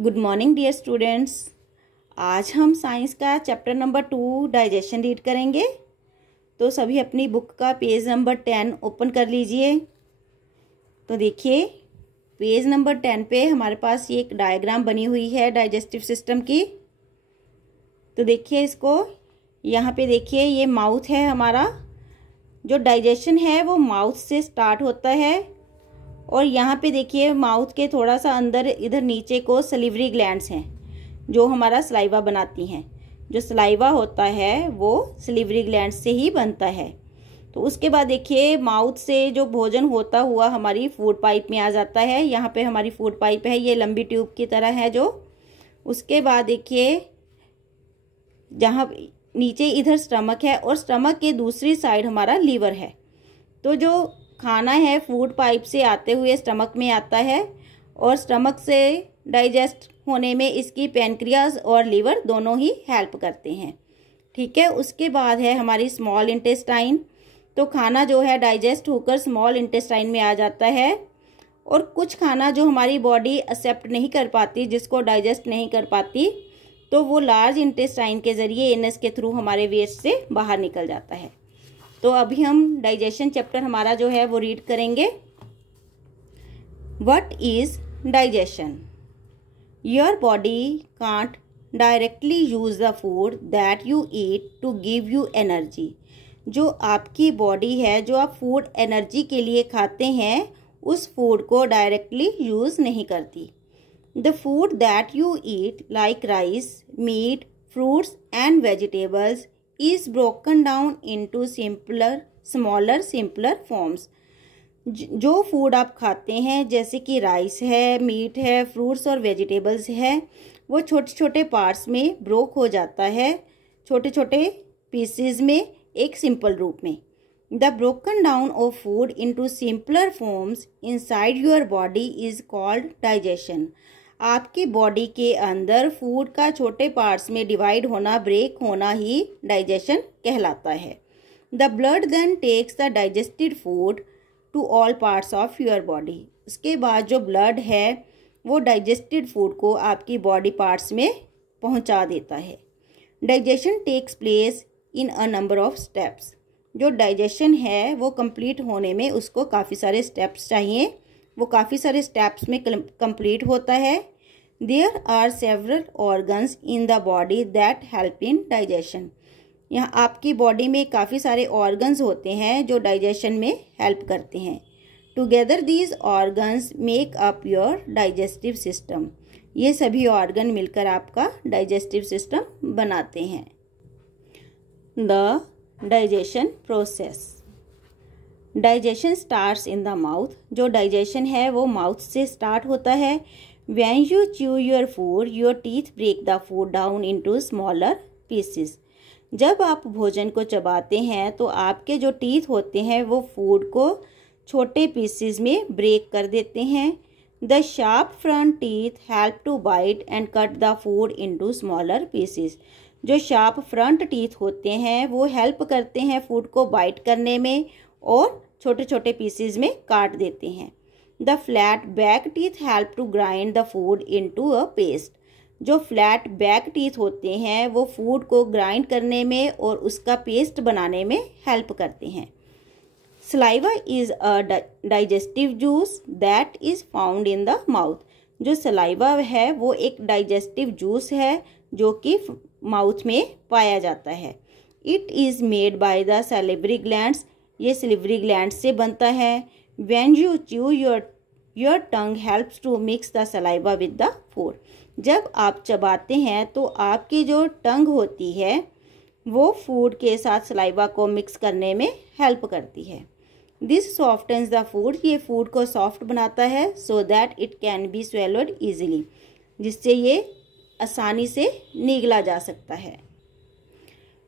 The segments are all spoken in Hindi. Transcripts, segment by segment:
Good morning dear students. आज हम साइंस का चैप्टर नंबर 2 डाइजेशन रीड करेंगे। तो सभी अपनी बुक का पेज नंबर 10 ओपन कर लीजिए। तो देखिए पेज नंबर 10 पे हमारे पास ये एक डायग्राम बनी हुई है डाइजेस्टिव सिस्टम की। तो देखिए इसको, यहाँ पे देखिए ये माउथ है हमारा। जो डाइजेशन है वो माउथ से स्टार्ट होता है और यहाँ पे देखिए माउथ के थोड़ा सा अंदर इधर नीचे को सलिवरी ग्लैंड्स हैं जो हमारा सलाइवा बनाती हैं। जो सलाइवा होता है वो सलिवरी ग्लैंड से ही बनता है। तो उसके बाद देखिए माउथ से जो भोजन होता हुआ हमारी फूड पाइप में आ जाता है। यहाँ पे हमारी फूड पाइप है, ये लंबी ट्यूब की तरह है जो। उसके बाद देखिए जहाँ नीचे इधर स्टमक है और स्टमक के दूसरी साइड हमारा लीवर है। तो जो खाना है फूड पाइप से आते हुए स्टमक में आता है और स्टमक से डाइजेस्ट होने में इसकी पैनक्रियाज और लीवर दोनों ही हेल्प करते हैं। ठीक है, उसके बाद है हमारी स्मॉल इंटेस्टाइन। तो खाना जो है डाइजेस्ट होकर स्मॉल इंटेस्टाइन में आ जाता है और कुछ खाना जो हमारी बॉडी एक्सेप्ट नहीं कर पाती, जिसको डाइजेस्ट नहीं कर पाती, तो वो लार्ज इंटेस्टाइन के जरिए एनस के थ्रू हमारे वेस्ट से बाहर निकल जाता है। तो अभी हम डाइजेशन चैप्टर हमारा जो है वो रीड करेंगे। What is digestion? Your body can't directly use the food that you eat to give you energy. जो आपकी बॉडी है, जो आप फूड एनर्जी के लिए खाते हैं, उस फूड को डायरेक्टली यूज नहीं करती। The food that you eat like rice, meat, fruits and vegetables is broken down into smaller simpler forms। जो फूड आप खाते हैं जैसे कि राइस है, मीट है, फ्रूट्स और वेजिटेबल्स है, वो छोटे छोटे पार्ट्स में ब्रोक हो जाता है, छोटे छोटे पीसेस में एक सिंपल रूप में। The broken down of food into simpler forms inside your body is called digestion. आपकी बॉडी के अंदर फूड का छोटे पार्ट्स में डिवाइड होना, ब्रेक होना ही डाइजेशन कहलाता है। The blood then takes the digested food to all parts of your body. उसके बाद जो ब्लड है वो डाइजेस्टेड फूड को आपकी बॉडी पार्ट्स में पहुंचा देता है। Digestion takes place in a number of steps. जो डाइजेशन है वो कंप्लीट होने में उसको काफ़ी सारे स्टेप्स चाहिए, वो काफ़ी सारे स्टेप्स में कंप्लीट होता है। There are several organs in the body that help in digestion. यहाँ आपकी बॉडी में काफ़ी सारे ऑर्गन्स होते हैं जो डाइजेशन में हेल्प करते हैं। Together these organs make up your digestive system. ये सभी ऑर्गन मिलकर आपका डाइजेस्टिव सिस्टम बनाते हैं। The digestion process. Digestion starts in the mouth. जो डाइजेशन है वो माउथ से स्टार्ट होता है। When you chew your food your teeth break the food down into smaller pieces. जब आप भोजन को चबाते हैं तो आपके जो टीथ होते हैं वो फूड को छोटे पीसेस में ब्रेक कर देते हैं। The sharp front teeth help to bite and cut the food into smaller pieces. जो शार्प फ्रंट टीथ होते हैं वो हेल्प करते हैं फूड को बाइट करने में और छोटे छोटे पीसेस में काट देते हैं। The flat back teeth help to grind the food into a paste. जो फ्लैट बैक टीथ होते हैं वो फूड को ग्राइंड करने में और उसका पेस्ट बनाने में हेल्प करते हैं। Saliva is a digestive juice that is found in the mouth. जो सलाइवा है वो एक डाइजेस्टिव जूस है जो कि माउथ में पाया जाता है। It is made by the salivary glands. ये सलिवरी ग्लैंड से बनता है। When you chew your tongue helps to mix the saliva with the food. जब आप चबाते हैं तो आपकी जो टंग होती है वो फूड के साथ सलाइवा को मिक्स करने में हेल्प करती है। This softens the food. ये फूड को सॉफ्ट बनाता है so that it can be swallowed easily, जिससे ये आसानी से निगला जा सकता है।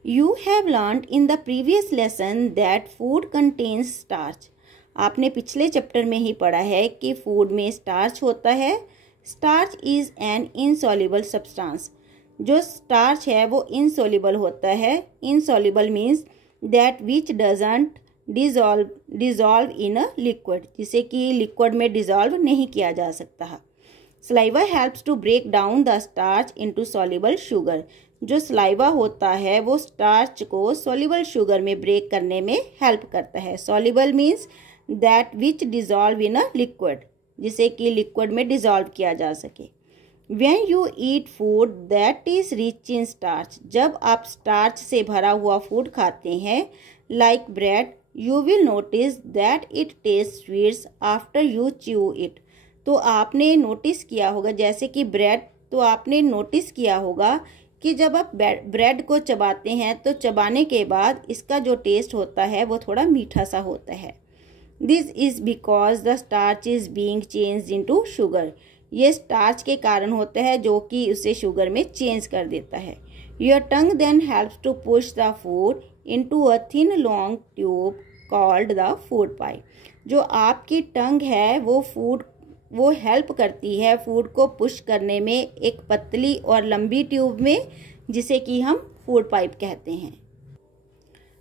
You have learned in the previous lesson that food contains starch। आपने पिछले चैप्टर में ही पढ़ा है कि फूड में स्टार्च होता है। Starch is an insoluble substance. जो स्टार्च है वो इनसॉल्युबल होता है। Insoluble means that which doesn't dissolve in a liquid, जिसे कि लिक्विड में डिजॉल्व नहीं किया जा सकता। Saliva helps to break down the starch into soluble sugar. जो सलाइवा होता है वो स्टार्च को सॉल्युबल शुगर में ब्रेक करने में हेल्प करता है। Soluble means that which dissolve in a liquid, जिसे कि लिक्विड में डिजॉल्व किया जा सके। When you eat food that is rich in starch, जब आप स्टार्च से भरा हुआ फूड खाते हैं like bread, you will notice that it tastes sweet after you chew it। तो आपने नोटिस किया होगा, जैसे कि ब्रेड, तो आपने नोटिस किया होगा कि जब आप ब्रेड को चबाते हैं तो चबाने के बाद इसका जो टेस्ट होता है वो थोड़ा मीठा सा होता है। This is because the starch is being changed into sugar. ये स्टार्च के कारण होता है जो कि उसे शुगर में चेंज कर देता है। Your tongue then helps to push the food into a thin long tube called the food pipe. जो आपकी टंग है वो हेल्प करती है फूड को पुश करने में एक पतली और लंबी ट्यूब में, जिसे कि हम फूड पाइप कहते हैं।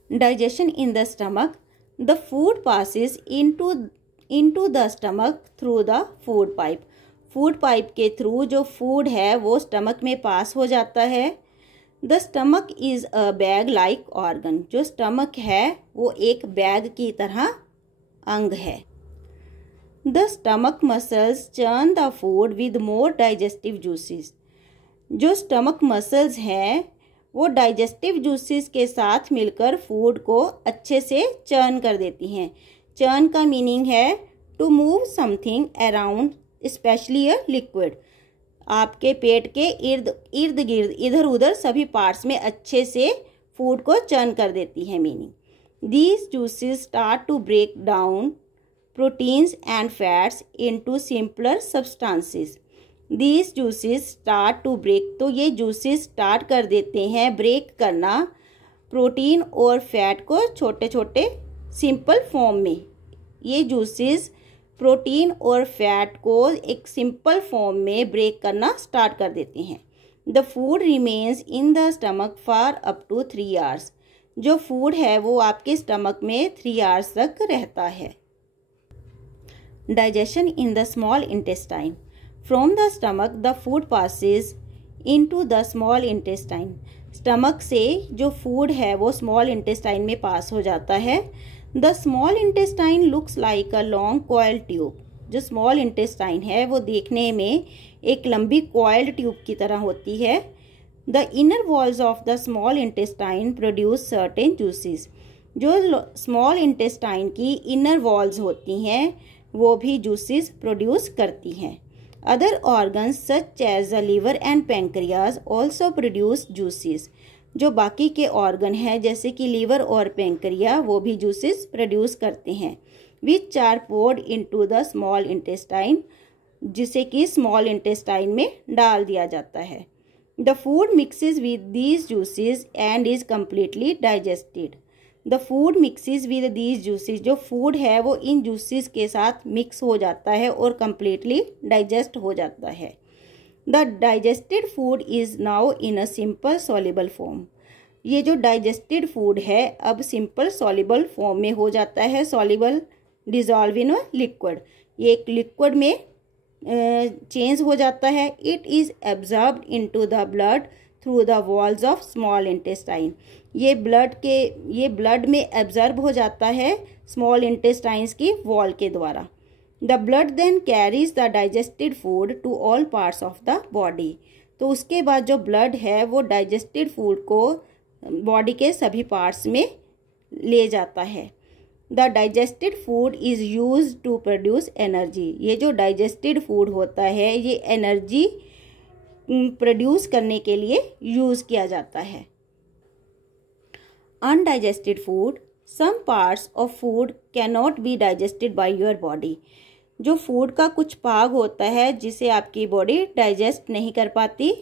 Digestion in the stomach, the food passes into the stomach through the food pipe. Food pipe के थ्रू जो फूड है वो स्टमक में पास हो जाता है। The stomach is a bag like organ. जो स्टमक है वो एक बैग की तरह अंग है। The stomach muscles churn the food with more digestive juices. जो स्टमक मसल्स हैं वो डाइजेस्टिव जूसेस के साथ मिलकर फूड को अच्छे से चर्न कर देती हैं। चर्न का मीनिंग है to move something around, specially a liquid. आपके पेट के इर्द गिर्द इधर उधर सभी पार्ट्स में अच्छे से फूड को चर्न कर देती है। Meaning these juices start to break down proteins and fats into simpler substances. These juices start to break, तो ये जूसेस स्टार्ट कर देते हैं ब्रेक करना प्रोटीन और फैट को छोटे छोटे सिंपल फॉर्म में। ये जूसेस प्रोटीन और फैट को एक सिंपल फॉर्म में ब्रेक करना स्टार्ट कर देते हैं। The food remains in the stomach for up to 3 hours. जो फूड है वो आपके स्टमक में 3 आवर्स तक रहता है। Digestion in the small intestine, from the stomach the food passes into the small intestine. Stomach से जो फूड है वो स्मॉल इंटेस्टाइन में पास हो जाता है। The small intestine looks like a long coiled tube. जो स्मॉल इंटेस्टाइन है वो देखने में एक लंबी कॉइल्ड ट्यूब की तरह होती है। The inner walls of the small intestine produce certain juices. जो स्मॉल इंटेस्टाइन की इनर वॉल्स होती हैं वो भी जूसेस प्रोड्यूस करती हैं। Other organs such as the liver and pancreas also produce juices. जो बाकी के ऑर्गन हैं जैसे कि लीवर और पैंक्रिया वो भी जूसेस प्रोड्यूस करते हैं। Which are poured into the small intestine, जिसे कि स्मॉल इंटेस्टाइन में डाल दिया जाता है। The food mixes with these juices and is completely digested. The food mixes with these juices, जो फूड है वो इन जूसेस के साथ मिक्स हो जाता है और कम्प्लीटली डाइजेस्ट हो जाता है। The digested food is now in a simple soluble form. ये जो डाइजेस्टेड फूड है अब सिंपल सॉल्युबल फॉर्म में हो जाता है। Soluble dissolve in a liquid, ये एक लिक्विड में चेंज हो जाता है। It is absorbed into the blood through the walls of small intestine. ये ब्लड में एब्जॉर्ब हो जाता है स्मॉल इंटेस्टाइन्स की वॉल के द्वारा। The blood then carries the digested food to all parts of the body. तो उसके बाद जो ब्लड है वो डाइजेस्टेड फूड को बॉडी के सभी पार्ट्स में ले जाता है। The digested food is use to produce energy. ये जो डाइजेस्टेड फूड होता है ये एनर्जी प्रोड्यूस करने के लिए यूज किया जाता है। Undigested food, some parts of food can not be digested by your body. जो फूड का कुछ भाग होता है जिसे आपकी बॉडी डाइजेस्ट नहीं कर पाती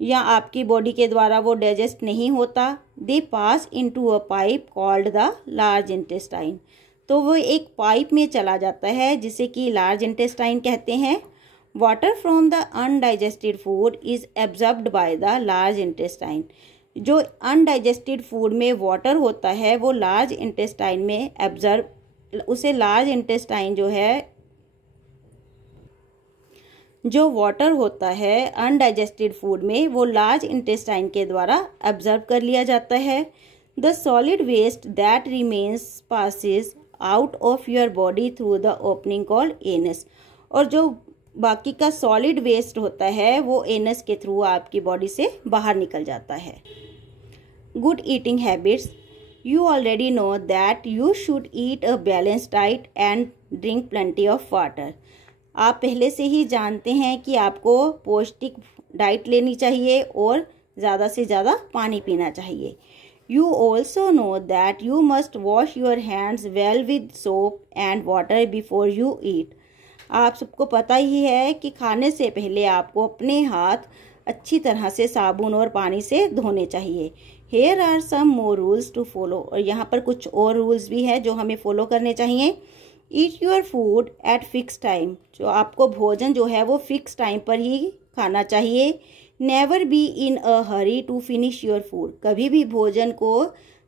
या आपकी बॉडी के द्वारा वो डाइजेस्ट नहीं होता, they pass into a pipe called the large intestine. तो वो एक पाइप में चला जाता है जिसे कि लार्ज इंटेस्टाइन कहते हैं। Water from the undigested food is absorbed by the large intestine. जो अनडाइजेस्टेड फूड में वाटर होता है वो लार्ज इंटेस्टाइन में उसे लार्ज इंटेस्टाइन जो है जो वाटर होता है अनडाइजेस्टेड फूड में वो लार्ज इंटेस्टाइन के द्वारा एब्जॉर्ब कर लिया जाता है। The solid waste that remains passes out of your body through the opening called anus. और जो बाकी का सॉलिड वेस्ट होता है वो एनस के थ्रू आपकी बॉडी से बाहर निकल जाता है। Good eating habits. You already know that you should eat a balanced diet and drink plenty of water. आप पहले से ही जानते हैं कि आपको पौष्टिक डाइट लेनी चाहिए और ज़्यादा से ज़्यादा पानी पीना चाहिए। You also know that you must wash your hands well with soap and water before you eat. आप सबको पता ही है कि खाने से पहले आपको अपने हाथ अच्छी तरह से साबुन और पानी से धोने चाहिए। Here are some more rules to follow. और यहाँ पर कुछ और रूल्स भी है जो हमें फॉलो करने चाहिए। Eat your food at fixed time. जो आपको भोजन जो है वो फिक्स टाइम पर ही खाना चाहिए। Never be in a hurry to finish your food. कभी भी भोजन को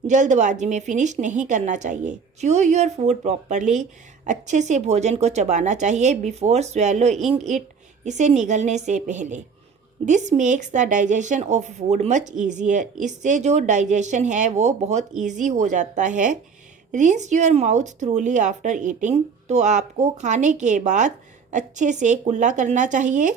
जल्दबाजी में फिनिश नहीं करना चाहिए। Chew your food properly. अच्छे से भोजन को चबाना चाहिए before swallowing it. इसे निगलने से पहले। This makes the digestion of food much easier. इससे जो डाइजेशन है वो बहुत ईजी हो जाता है। Rinse your mouth थ्रूली after eating. तो आपको खाने के बाद अच्छे से कुल्ला करना चाहिए।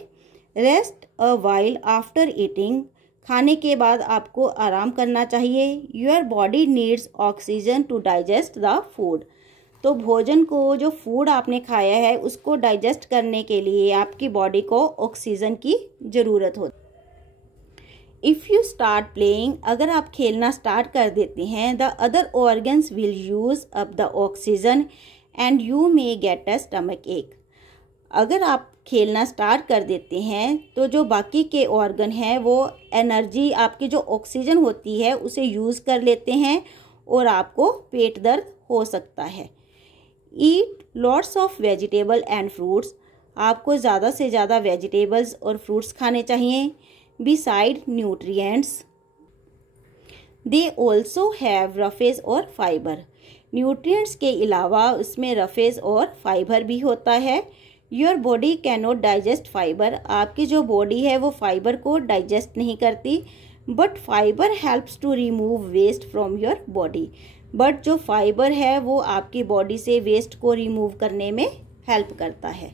Rest a while after eating. खाने के बाद आपको आराम करना चाहिए। Your body needs oxygen to digest the food. तो भोजन को जो फूड आपने खाया है उसको डाइजेस्ट करने के लिए आपकी बॉडी को ऑक्सीजन की ज़रूरत होती। इफ़ यू स्टार्ट प्लेइंग, अगर आप खेलना स्टार्ट कर देते हैं, the other organs will use up the oxygen and you may get a stomach एक। अगर आप खेलना स्टार्ट कर देते हैं तो जो बाकी के ऑर्गन हैं वो एनर्जी, आपकी जो ऑक्सीजन होती है उसे यूज़ कर लेते हैं और आपको पेट दर्द हो सकता है। Eat lots of vegetable and fruits. आपको ज़्यादा से ज़्यादा वेजिटेबल्स और फ्रूट्स खाने चाहिए। Beside nutrients they also have roughage और फाइबर। न्यूट्रिएंट्स के अलावा उसमें रफेज और फाइबर भी होता है। Your body can not digest fibre. आपकी जो बॉडी है वो फाइबर को डाइजेस्ट नहीं करती। But fibre helps to remove waste from your body. But जो फाइबर है वो आपकी बॉडी से वेस्ट को रिमूव करने में हेल्प करता है।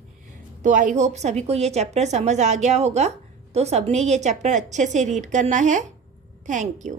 तो आई होप सभी को ये चैप्टर समझ आ गया होगा। तो सबने ये चैप्टर अच्छे से रीड करना है। Thank you.